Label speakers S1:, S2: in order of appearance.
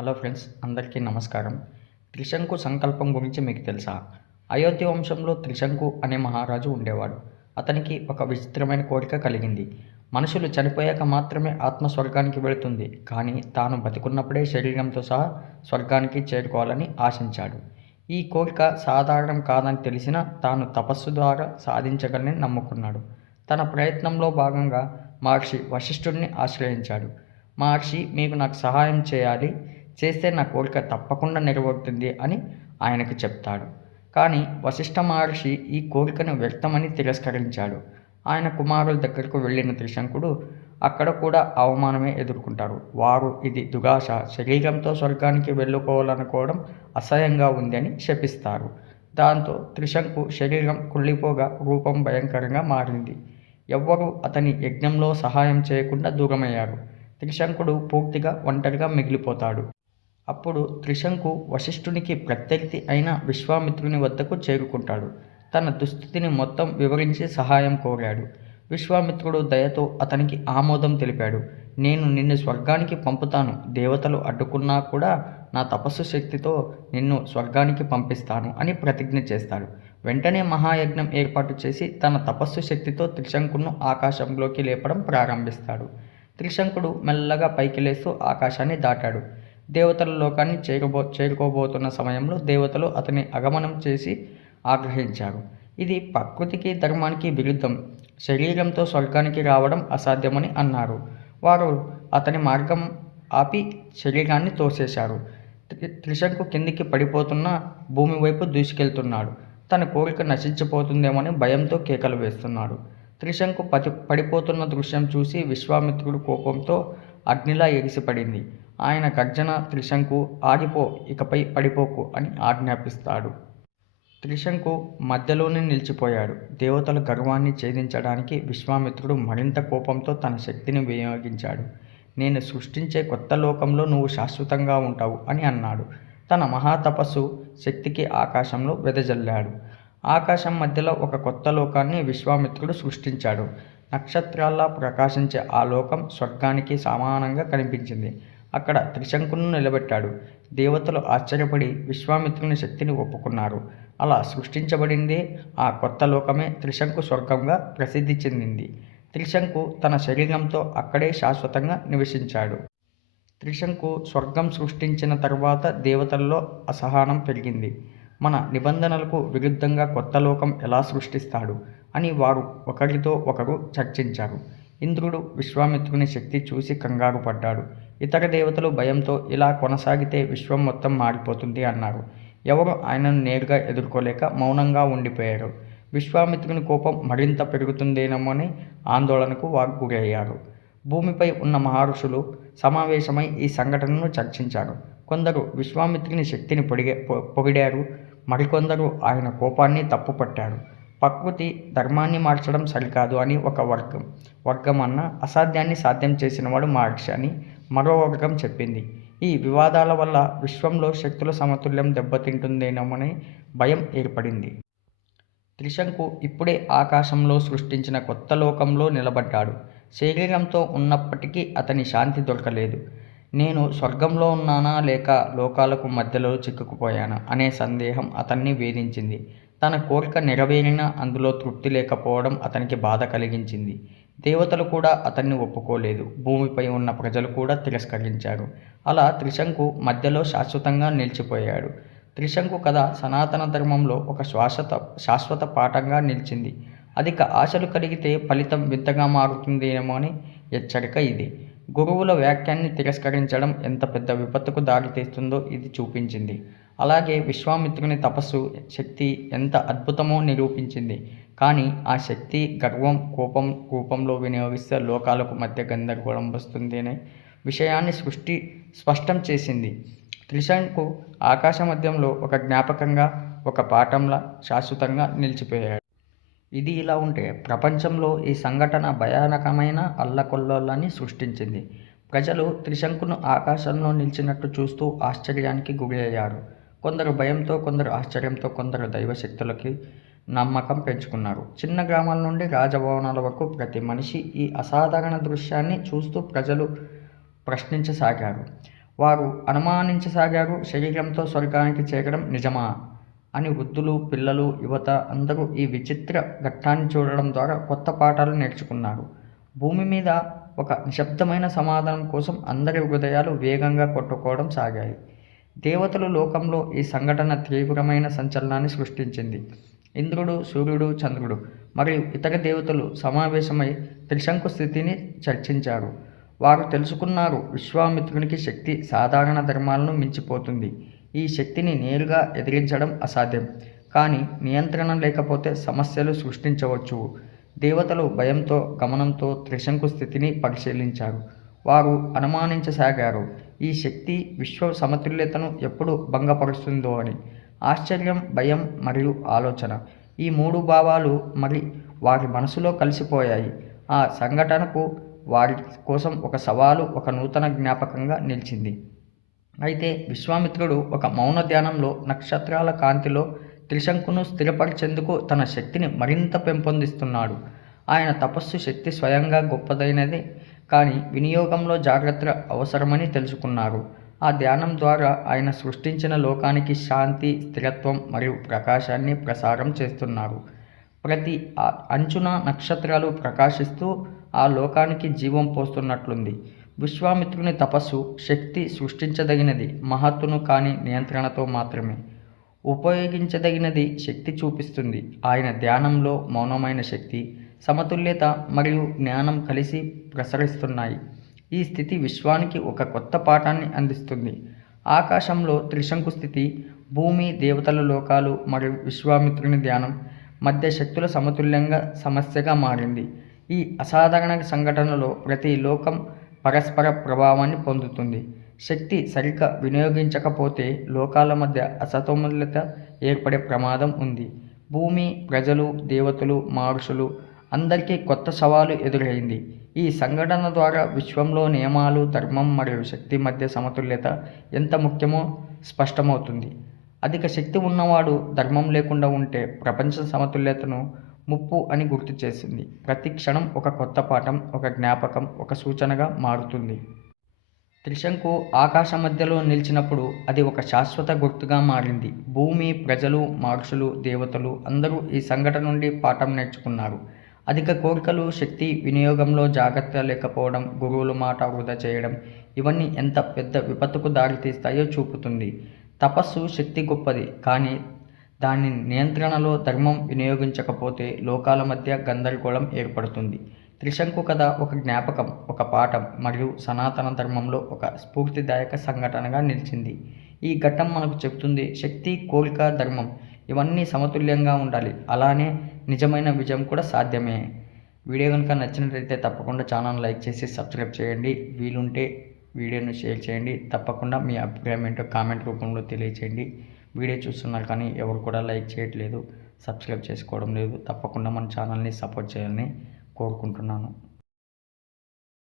S1: Hello friends అందరికీ నమస్కారం. త్రిశంకు సంకల్పం గురించి మీకు తెలుసా? అయోధ్య వంశంలో త్రిశంకు అనే మహారాజు ఉండేవాడు. అతనికి ఒక విచిత్రమైన కోరిక కలిగింది. మనుషులు చనిపోయాక మాత్రమే ఆత్మ స్వర్గానికి వెళుతుంది. కానీ తాను బతికున్నప్పుడే శరీరంతో సహా స్వర్గానికి చేరుకోవాలని ఆశించాడు. ఈ కోరిక సాధారణం కాదని తెలిసినా తాను తపస్సు ద్వారా సాధించగలని నమ్ముకున్నాడు. తన ప్రయత్నంలో భాగంగా మహర్షి వశిష్ఠుడిని ఆశ్రయించాడు. మహర్షి మీకు నాకు సహాయం చేయాలి. చేస్తే నా కోరిక తప్పకుండా నెరవేరుతుంది అని ఆయనకు చెప్తాడు. కానీ వశిష్ఠ మహర్షి ఈ కోరికను వ్యర్థమని తిరస్కరించాడు. ఆయన కుమారుల దగ్గరకు వెళ్ళిన త్రిశంకుడు అక్కడ కూడా అవమానమే ఎదుర్కొంటారు. వారు ఇది దుగాశ శరీరంతో స్వర్గానికి వెళ్ళుకోవాలనుకోవడం అసహ్యంగా ఉంది అని శపిస్తారు. దాంతో త్రిశంకు శరీరం కుళ్ళిపోగా రూపం భయంకరంగా మారింది. ఎవ్వరూ అతని యజ్ఞంలో సహాయం చేయకుండా దూరమయ్యారు. త్రిశంకుడు పూర్తిగా ఒంటరిగా మిగిలిపోతాడు. అప్పుడు త్రిశంకు వశిష్ఠునికి ప్రత్యర్థి అయిన విశ్వామిత్రుని వద్దకు చేరుకుంటాడు. తన దుస్థితిని మొత్తం వివరించి సహాయం కోరాడు. విశ్వామిత్రుడు దయతో అతనికి ఆమోదం తెలిపాడు. నేను నిన్ను స్వర్గానికి పంపుతాను. దేవతలు అడ్డుకున్నా కూడా నా తపస్సు శక్తితో నిన్ను స్వర్గానికి పంపిస్తాను అని ప్రతిజ్ఞ చేస్తాడు. వెంటనే మహాయజ్ఞం ఏర్పాటు చేసి తన తపస్సు శక్తితో త్రిశంకును ఆకాశంలోకి లేపడం ప్రారంభిస్తాడు. త్రిశంకుడు మెల్లగా పైకి లేస్తూ ఆకాశాన్ని దాటాడు. దేవతల లోకాన్ని చేరుబో చేరుకోబోతున్న సమయంలో దేవతలు అతని అగమనం చేసి ఆగ్రహించారు. ఇది ప్రకృతికి ధర్మానికి విరుద్ధం. శరీరంతో స్వర్గానికి రావడం అసాధ్యమని అన్నారు. వారు అతని మార్గం ఆపి శరీరాన్ని తోసేశారు. త్రిశంకు కిందికి పడిపోతున్న భూమి వైపు దూసుకెళ్తున్నాడు. తన కోరిక నశించిపోతుందేమని భయంతో కేకలు వేస్తున్నాడు. త్రిశంకు పతి పడిపోతున్న దృశ్యం చూసి విశ్వామిత్రుడు కోపంతో అగ్నిలా ఎగిసిపడింది ఆయన గర్జన త్రిశంకు ఆగిపో ఇకపై పడిపోకు అని ఆజ్ఞాపిస్తాడు. త్రిశంకు మధ్యలోనే నిలిచిపోయాడు. దేవతల గర్వాన్ని ఛేదించడానికి విశ్వామిత్రుడు మరింత కోపంతో తన శక్తిని వినియోగించాడు. నేను సృష్టించే కొత్త లోకంలో నువ్వు శాశ్వతంగా ఉంటావు అని అన్నాడు. తన మహాతపస్సు శక్తికి ఆకాశంలో వెదజల్లాడు. ఆకాశం మధ్యలో ఒక కొత్త లోకాన్ని విశ్వామిత్రుడు సృష్టించాడు. నక్షత్రాల్లా ప్రకాశించే ఆ లోకం స్వర్గానికి సమానంగా కనిపించింది. అక్కడ త్రిశంకును నిలబెట్టాడు. దేవతలు ఆశ్చర్యపడి విశ్వామిత్రుని శక్తిని ఒప్పుకున్నారు. అలా సృష్టించబడిందే ఆ కొత్త లోకమే త్రిశంకు స్వర్గంగా ప్రసిద్ధి చెందింది. త్రిశంకు తన శరీరంతో అక్కడే శాశ్వతంగా నివసించాడు. త్రిశంకు స్వర్గం సృష్టించిన తర్వాత దేవతల్లో అసహనం పెరిగింది. మన నిబంధనలకు విరుద్ధంగా కొత్త లోకం ఎలా సృష్టిస్తాడు అని వారు ఒకరితో ఒకరు చర్చించారు. ఇంద్రుడు విశ్వామిత్రుని శక్తి చూసి కంగారు పడ్డాడు. ఇతర దేవతలు భయంతో ఇలా కొనసాగితే విశ్వం మొత్తం మారిపోతుంది అన్నారు. ఎవరు ఆయనను నేరుగా ఎదుర్కోలేక మౌనంగా ఉండిపోయారు. విశ్వామిత్రుని కోపం మరింత పెరుగుతుందేమోనని ఆందోళనకు వారు గురయ్యారు. భూమిపై ఉన్న మహర్షులు సమావేశమై ఈ సంఘటనను చర్చించారు. కొందరు విశ్వామిత్రుని శక్తిని పొడిగే పొ- పొగిడారు. మరికొందరు ఆయన కోపాన్ని తప్పుపట్టారు. ప్రకృతి ధర్మాన్ని మార్చడం సరికాదు అని ఒక వర్గం వర్గం అన్న అసాధ్యాన్ని సాధ్యం చేసినవాడు మహర్షి అని మరో వర్గం చెప్పింది. ఈ వివాదాల వల్ల విశ్వంలో శక్తుల సమతుల్యం దెబ్బతింటుందేమోనని భయం ఏర్పడింది. త్రిశంకు ఇప్పుడే ఆకాశంలో సృష్టించిన కొత్త లోకంలో నిలబడ్డాడు. శరీరంతో ఉన్నప్పటికీ అతని శాంతి దొరకలేదు. నేను స్వర్గంలో ఉన్నానా లేక లోకాలకు మధ్యలో చిక్కుకుపోయానా అనే సందేహం అతన్ని వేధించింది. తన కోరిక నెరవేరినా అందులో తృప్తి లేకపోవడం అతనికి బాధ కలిగించింది. దేవతలు కూడా అతన్ని ఒప్పుకోలేదు. భూమిపై ఉన్న ప్రజలు కూడా తిరస్కరించారు. అలా త్రిశంకు మధ్యలో శాశ్వతంగా నిలిచిపోయాడు. త్రిశంకు కథ సనాతన ధర్మంలో ఒక శాశ్వత శాశ్వత పాఠంగా నిలిచింది. అధిక ఆశలు కలిగితే ఫలితం వింతగా మారుతుందేమో అని హెచ్చరిక ఇది. గురువుల వ్యాఖ్యాన్ని తిరస్కరించడం ఎంత పెద్ద విపత్తుకు దారితీస్తుందో ఇది చూపించింది. అలాగే విశ్వామిత్రుని తపస్సు శక్తి ఎంత అద్భుతమో నిరూపించింది. కానీ ఆ శక్తి గర్వం కోపం కూపంలో వినియోగిస్తే లోకాలకు మధ్య గందరగోళం వస్తుంది అనే విషయాన్ని సృష్టి స్పష్టం చేసింది. త్రిశంకు ఆకాశ మధ్యంలో ఒక జ్ఞాపకంగా ఒక పాఠంలా శాశ్వతంగా నిలిచిపోయాడు. ఇది ఇలా ఉంటే ప్రపంచంలో ఈ సంఘటన భయానకమైన అల్లకొల్లోలాన్ని సృష్టించింది. ప్రజలు త్రిశంకును ఆకాశంలో నిలిచినట్టు చూస్తూ ఆశ్చర్యానికి గురి అయ్యారు కొందరు భయంతో కొందరు ఆశ్చర్యంతో కొందరు దైవశక్తులకి నమ్మకం పెంచుకున్నారు. చిన్న గ్రామాల నుండి రాజభవనాల వరకు ప్రతి మనిషి ఈ అసాధారణ దృశ్యాన్ని చూస్తూ ప్రజలు ప్రశ్నించసాగారు. వారు అనుమానించసాగారు శరీరంతో స్వర్గానికి చేరడం నిజమా? అని వృద్ధులు పిల్లలు యువత అందరూ ఈ విచిత్ర ఘట్టాన్ని చూడడం ద్వారా కొత్త పాఠాలు నేర్చుకున్నారు. భూమి మీద ఒక నిశ్శబ్దమైన సమాధానం కోసం అందరి హృదయాలు వేగంగా కొట్టుకోవడం సాగాయి. దేవతలు లోకంలో ఈ సంఘటన తీవ్రమైన సంచలనాన్ని సృష్టించింది. ఇంద్రుడు సూర్యుడు చంద్రుడు మరియు ఇతర దేవతలు సమావేశమై త్రిశంకు స్థితిని చర్చించారు. వారు తెలుసుకున్నారు విశ్వామిత్రునికి శక్తి సాధారణ ధర్మాలను మించిపోతుంది. ఈ శక్తిని నేరుగా ఎదిరించడం అసాధ్యం. కానీ నియంత్రణ లేకపోతే సమస్యలు సృష్టించవచ్చు. దేవతలు భయంతో గమనంతో త్రిశంకు స్థితిని పరిశీలించారు. వారు అనుమానించసాగారు ఈ శక్తి విశ్వ సమతుల్యతను ఎప్పుడు భంగపరుస్తుందో అని. ఆశ్చర్యం భయం మరియు ఆలోచన. ఈ మూడు భావాలు మరి వారి మనసులో కలిసిపోయాయి. ఆ సంఘటనకు వారి కోసం ఒక సవాలు ఒక నూతన జ్ఞాపకంగా నిలిచింది. అయితే విశ్వామిత్రుడు ఒక మౌన ధ్యానంలో నక్షత్రాల కాంతిలో త్రిశంకును స్థిరపరిచేందుకు తన శక్తిని మరింత పెంపొందిస్తున్నాడు. ఆయన తపస్సు శక్తి స్వయంగా గొప్పదైనది కానీ వినియోగంలో జాగ్రత్త అవసరమని తెలుసుకున్నారు. ఆ ధ్యానం ద్వారా ఆయన సృష్టించిన లోకానికి శాంతి స్థిరత్వం మరియు ప్రకాశాన్ని ప్రసారం చేస్తున్నారు. ప్రతి అంచున నక్షత్రాలు ప్రకాశిస్తూ ఆ లోకానికి జీవం పోస్తున్నట్లుంది. విశ్వామిత్రుని తపస్సు శక్తి సృష్టించదగినది మహత్తును కాని నియంత్రణతో మాత్రమే. ఉపయోగించదగినది శక్తి చూపిస్తుంది. ఆయన ధ్యానంలో మౌనమైన శక్తి సమతుల్యత మరియు జ్ఞానం కలిసి ప్రసరిస్తున్నాయి. ఈ స్థితి విశ్వానికి ఒక కొత్త పాఠాన్ని అందిస్తుంది. ఆకాశంలో త్రిశంకు స్థితి భూమి దేవతల లోకాలు మరియు విశ్వామిత్రుని ధ్యానం మధ్య శక్తుల సమతుల్యంగా సమస్యగా మారింది. ఈ అసాధారణ సంఘటనలో ప్రతి లోకం పరస్పర ప్రభావాన్ని పొందుతుంది. శక్తి సరిగ్గా వినియోగించకపోతే లోకాల మధ్య అసమతుల్యత ఏర్పడే ప్రమాదం ఉంది. భూమి ప్రజలు దేవతలు మహర్షులు అందరికీ కొత్త సవాలు ఎదురైంది. ఈ సంఘటన ద్వారా విశ్వంలో నియమాలు ధర్మం మరియు శక్తి మధ్య సమతుల్యత ఎంత ముఖ్యమో స్పష్టమవుతుంది. అధిక శక్తి ఉన్నవాడు ధర్మం లేకుండా ఉంటే ప్రపంచ సమతుల్యతను ముప్పు అని గుర్తు చేసింది. ప్రతి క్షణం ఒక కొత్త పాఠం ఒక జ్ఞాపకం ఒక సూచనగా మారుతుంది. త్రిశంకు ఆకాశ మధ్యలో నిలిచినప్పుడు అది ఒక శాశ్వత గుర్తుగా మారింది. భూమి ప్రజలు మహర్షులు దేవతలు అందరూ ఈ సంఘటన నుండి పాఠం నేర్చుకున్నారు. అధిక కోరికలు శక్తి వినియోగంలో జాగ్రత్త లేకపోవడం గురువుల మాట వృధా చేయడం ఇవన్నీ ఎంత పెద్ద విపత్తుకు దారితీస్తాయో చూపుతుంది. తపస్సు శక్తి గొప్పది కానీ దాని నియంత్రణలో ధర్మం వినియోగించకపోతే లోకాల మధ్య గందరగోళం ఏర్పడుతుంది. త్రిశంకు కథ ఒక జ్ఞాపకం ఒక పాఠం మరియు సనాతన ధర్మంలో ఒక స్ఫూర్తిదాయక సంఘటనగా నిలిచింది. ఈ ఘట్టం మనకు చెప్తుంది శక్తి కోరిక ధర్మం ఇవన్నీ సమతుల్యంగా ఉండాలి. అలానే నిజమైన విజయం కూడా సాధ్యమే. వీడియో కనుక నచ్చినట్లయితే తప్పకుండా ఛానల్ లైక్ చేసి సబ్స్క్రైబ్ చేయండి. వీలుంటే వీడియోను షేర్ చేయండి. తప్పకుండా మీ అభిప్రాయం ఏంటో కామెంట్ రూపంలో తెలియచేయండి. వీడియో చూస్తున్నారు కానీ ఎవరు కూడా లైక్ చేయట్లేదు సబ్స్క్రైబ్ చేసుకోవడం లేదు. తప్పకుండా మన ఛానల్ని సపోర్ట్ చేయాలని కోరుకుంటున్నాను.